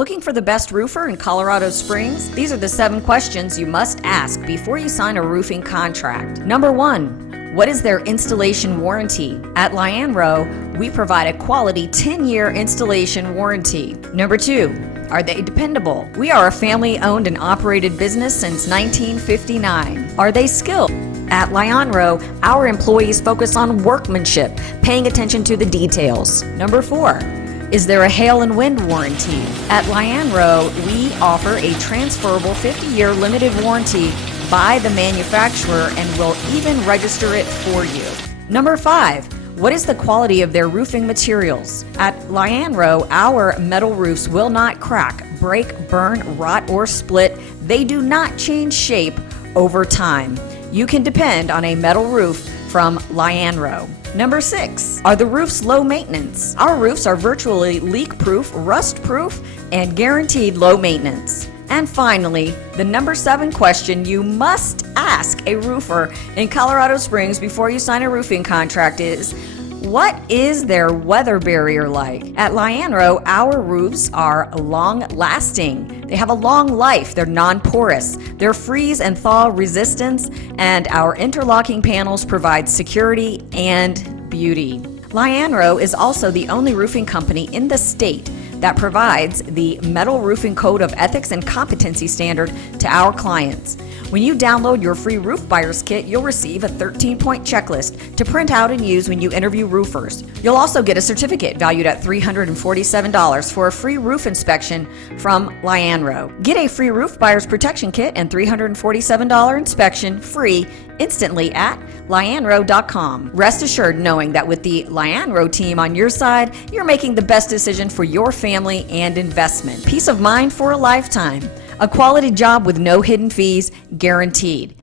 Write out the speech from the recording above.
Looking for the best roofer in Colorado Springs? These are the 7 questions you must ask before you sign a roofing contract. Number 1, what is their installation warranty? At Lianro, we provide a quality 10-year installation warranty. Number 2, are they dependable? We are a family-owned and operated business since 1959. Are they skilled? At Lianro, our employees focus on workmanship, paying attention to the details. Number 4, is there a hail and wind warranty? At Lianro, we offer a transferable 50-year limited warranty by the manufacturer and will even register it for you. Number 5, what is the quality of their roofing materials? At Lianro, our metal roofs will not crack, break, burn, rot, or split. They do not change shape over time. You can depend on a metal roof from Lianro. Number 6, are the roofs low maintenance? Our roofs are virtually leak-proof, rust-proof, and guaranteed low maintenance. And finally, the number 7 question you must ask a roofer in Colorado Springs before you sign a roofing contract is, what is their weather barrier like? At Lianro, our roofs are long-lasting. They have a long life. They're non-porous. They're freeze and thaw resistance, and our interlocking panels provide security and beauty. Lianro is also the only roofing company in the state that provides the Metal Roofing Code of Ethics and Competency Standard to our clients. When you download your free Roof Buyer's Kit, you'll receive a 13-point checklist to print out and use when you interview roofers. You'll also get a certificate valued at $347 for a free roof inspection from Lianro. Get a free Roof Buyer's Protection Kit and $347 inspection free instantly at lianro.com. Rest assured knowing that with the Lianro team on your side, you're making the best decision for your family and investment. Peace of mind for a lifetime. A quality job with no hidden fees guaranteed.